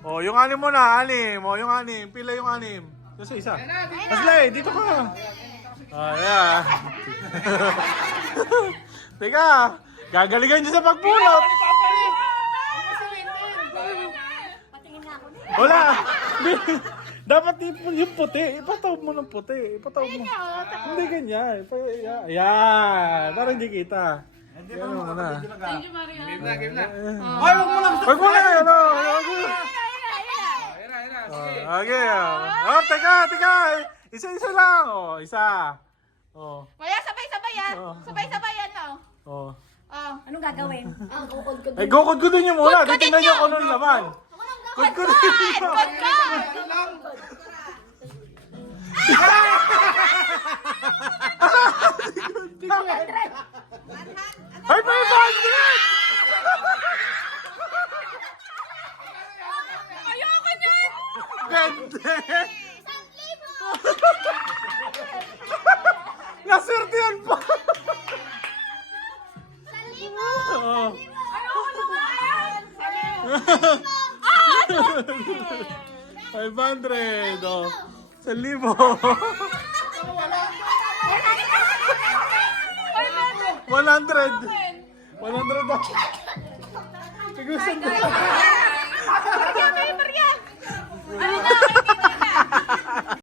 Oh, yung 6 mo na, 6. Oh, yung 6. Pila yung 6. Kasi isa. Aslay, dito ka. Ah, yeah. Teka, gagalingan dyan sa pagpulot. Patingin nga ako. Wala. Dapat yung puti. Ipatawag mo ng puti. Ipatawag mo. Hindi ganyan. Ayan. Para hindi kita. Ganun mo na. Thank you, Mario. Game na, game na. Ay, wag mo na. Wag mo na. Ano? Sige. Okay. Oh, teka. Isa-isa lang. Oh, isa. Oh. Kaya sabay-sabay yan. Oo. Sabay-sabay yan, no? Oh. Oh. Anong gagawin? Ang kukod ko Ay, gukod-gudin niyo muna. Titingnan niyo kung anong laman. Gukod-gudin niyo. Ay, 500! Ayoko niyan! Ganda! Naswertihan pa! Oo. Ayoko naman! 500! Oh. 1,000! 100! 100 daw. Sigusan ko. Maria! Ano na?